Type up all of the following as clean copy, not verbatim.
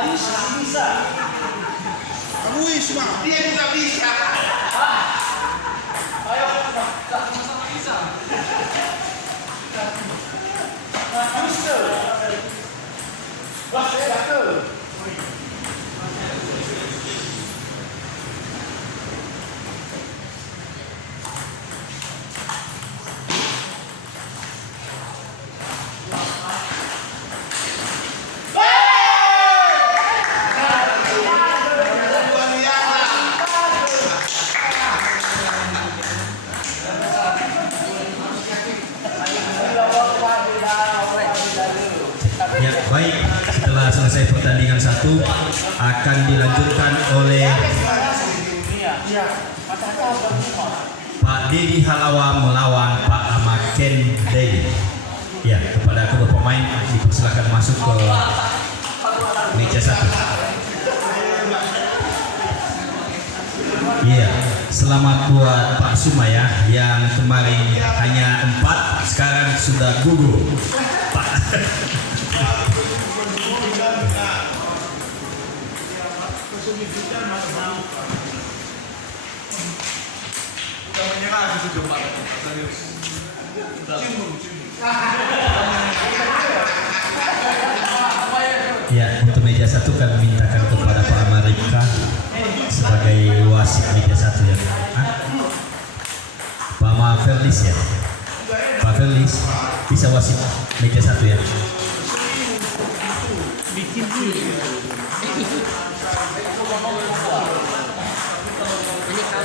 Bisa. Kamu Isma. Dia juga bisa. Ayo, sama-sama bisa. Bisa. Wah, saya jatuh. Ya, baik, setelah selesai pertandingan satu akan dilanjutkan oleh Pak Dedi Halawa melawan Pak Ahmad Ken Day. Ya, kepada kedua pemain dipersilakan masuk ke meja satu. Iya, selamat buat Pak Sumaya yang kemarin hanya 4, sekarang sudah gugur. Pak. Ya, untuk meja satu kami mintakan kepada Pak Amarika sebagai wasit meja satu ya. Pak Maferlis ya. Pak Ferlis bisa wasit meja satu ya.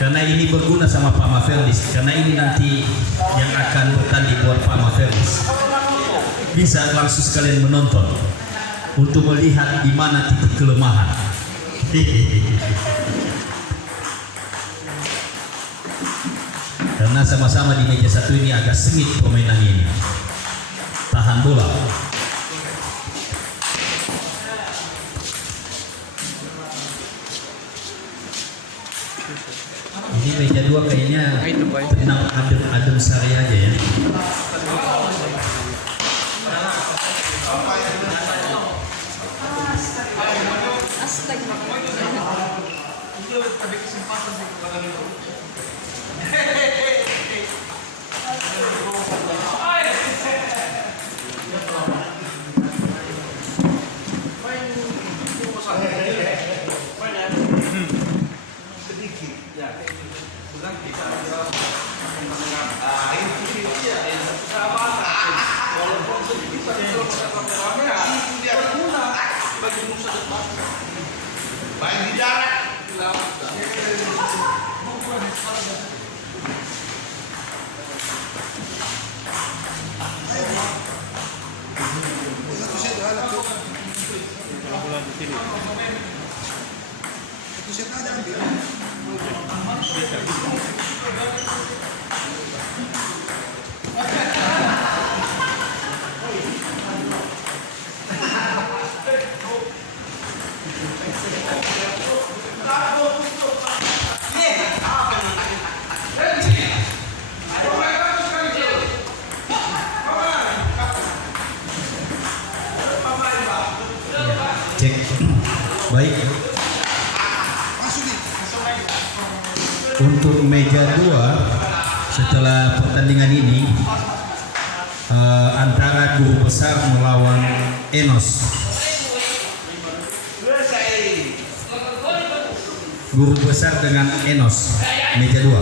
Karena ini berguna sama Pak Maferlis, karena ini nanti yang akan bertanding buat Pak Maferlis. Bisa langsung sekalian menonton untuk melihat di mana titik kelemahan. Karena sama-sama di meja satu ini agak sengit permainan ini. Tahan bola. Ini meja dua kayaknya tenang, adem sari aja ya. Main di darat. Cek. Baik. Untuk meja 2 setelah pertandingan ini antara Guru Besar melawan Enos. Guru Besar dengan Enos, meja 2.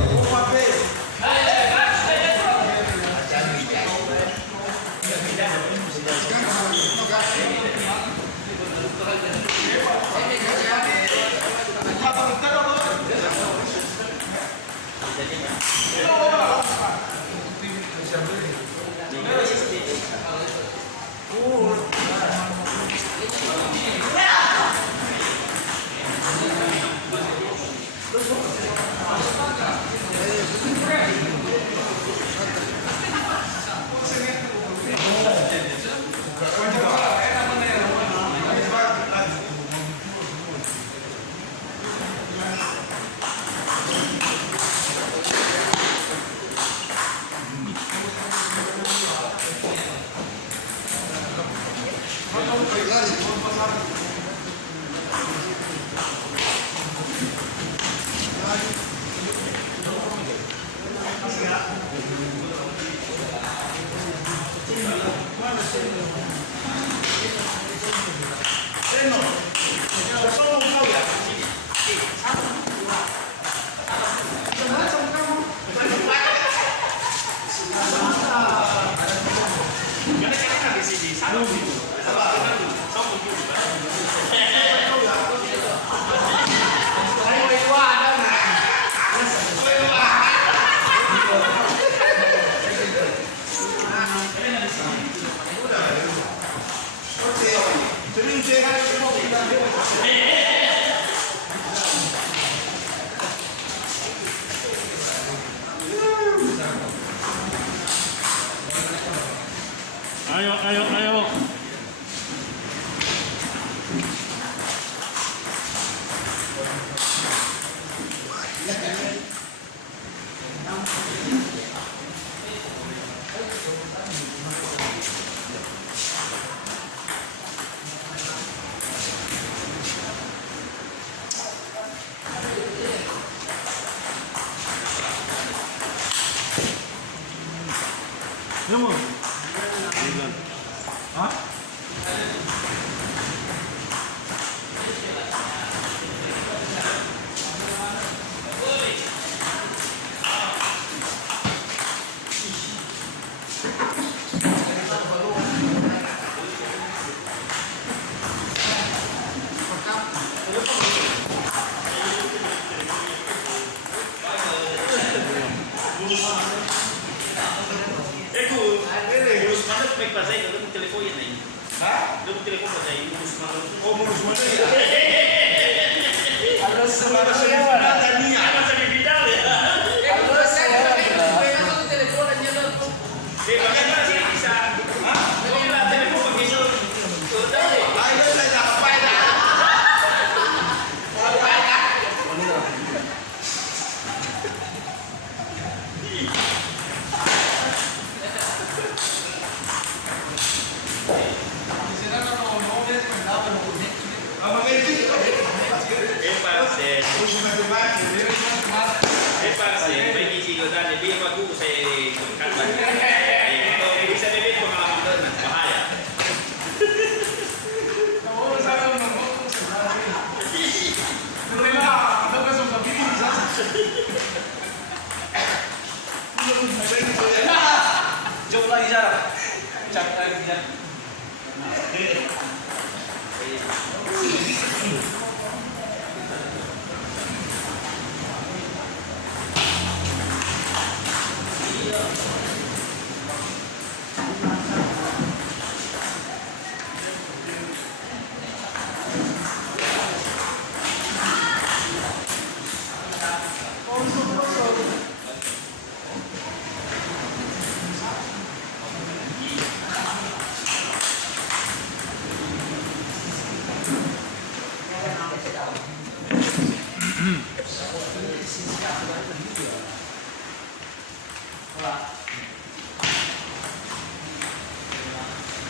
Ayo, ayo, ayo. Vamos. Hah? Jom lagi jarak. Cak lagi jarak.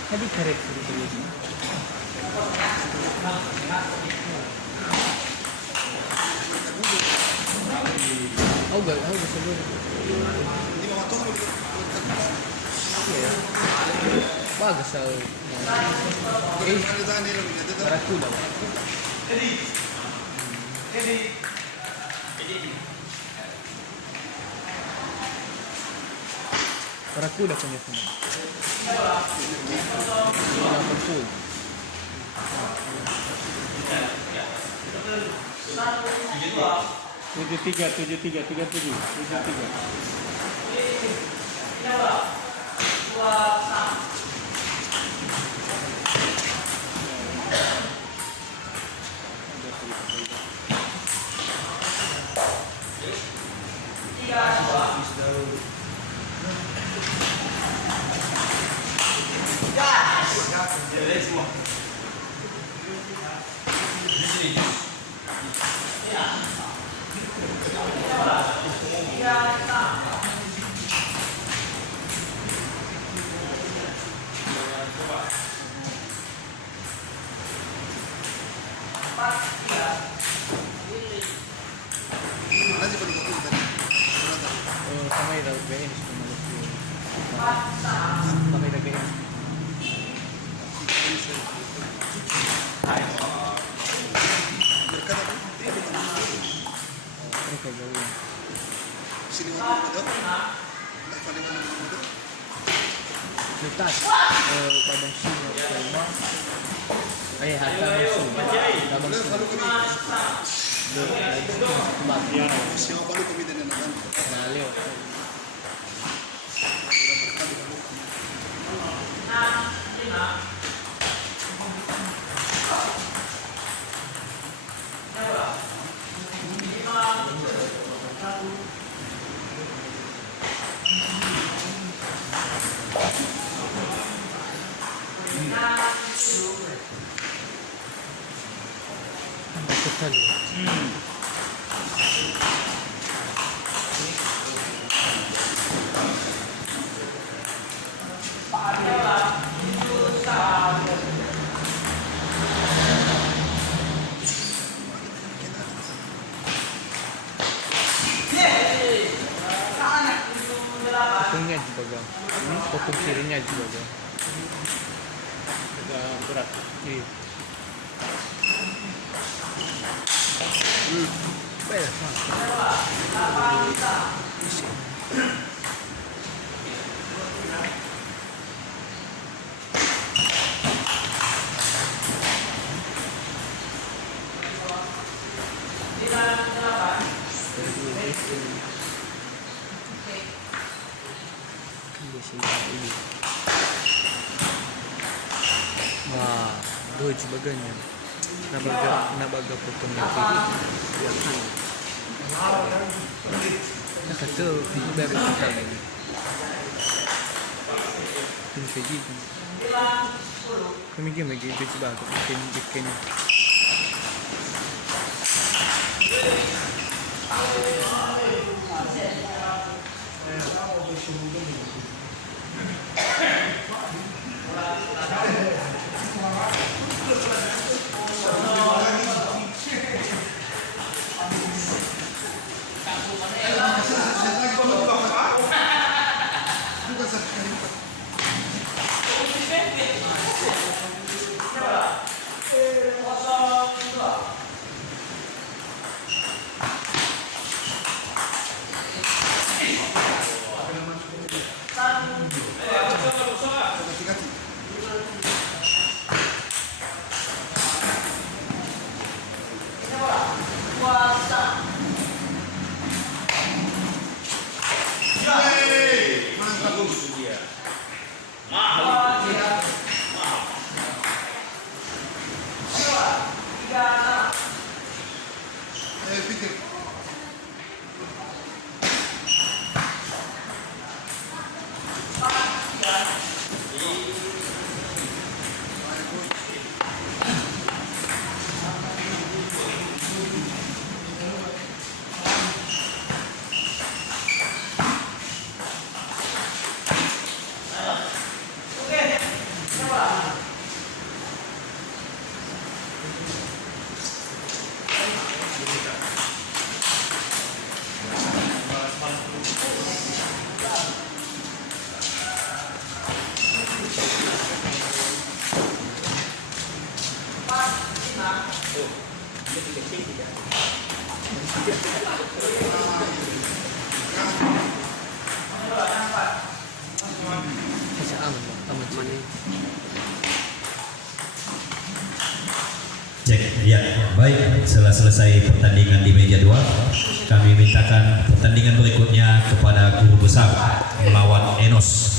Tadi karet gitu. Oh, gak bisa dulu. Iya. Bagus tau. Barakuda. Barakuda punya semua. Betul. Tujuh tiga. Pero BN sih malas dia. Pakai BN. Mereka tapi tidak tahu. Mereka jauh. Sini orang itu. Nak paling mana itu? Lepas padang sini rumah. Harga musuh. Dalam Boleh kalau kami sebab siapa baru kami dan anak. naleo. Takut kali. Potongnya juga bang. Potong kirinya juga bang. Agak berat. Iya. Well, wah, doj baganya. Nabaga potong yang kiri. Nah, kata itu baru kita lagi. Ini saja. Kami game lagi itu coba bikin. Pikir. Bisa aman sini. Cek, ya, baik. Setelah selesai pertandingan di meja 2, kami mintakan pertandingan berikutnya kepada Guru Besar melawan Enos.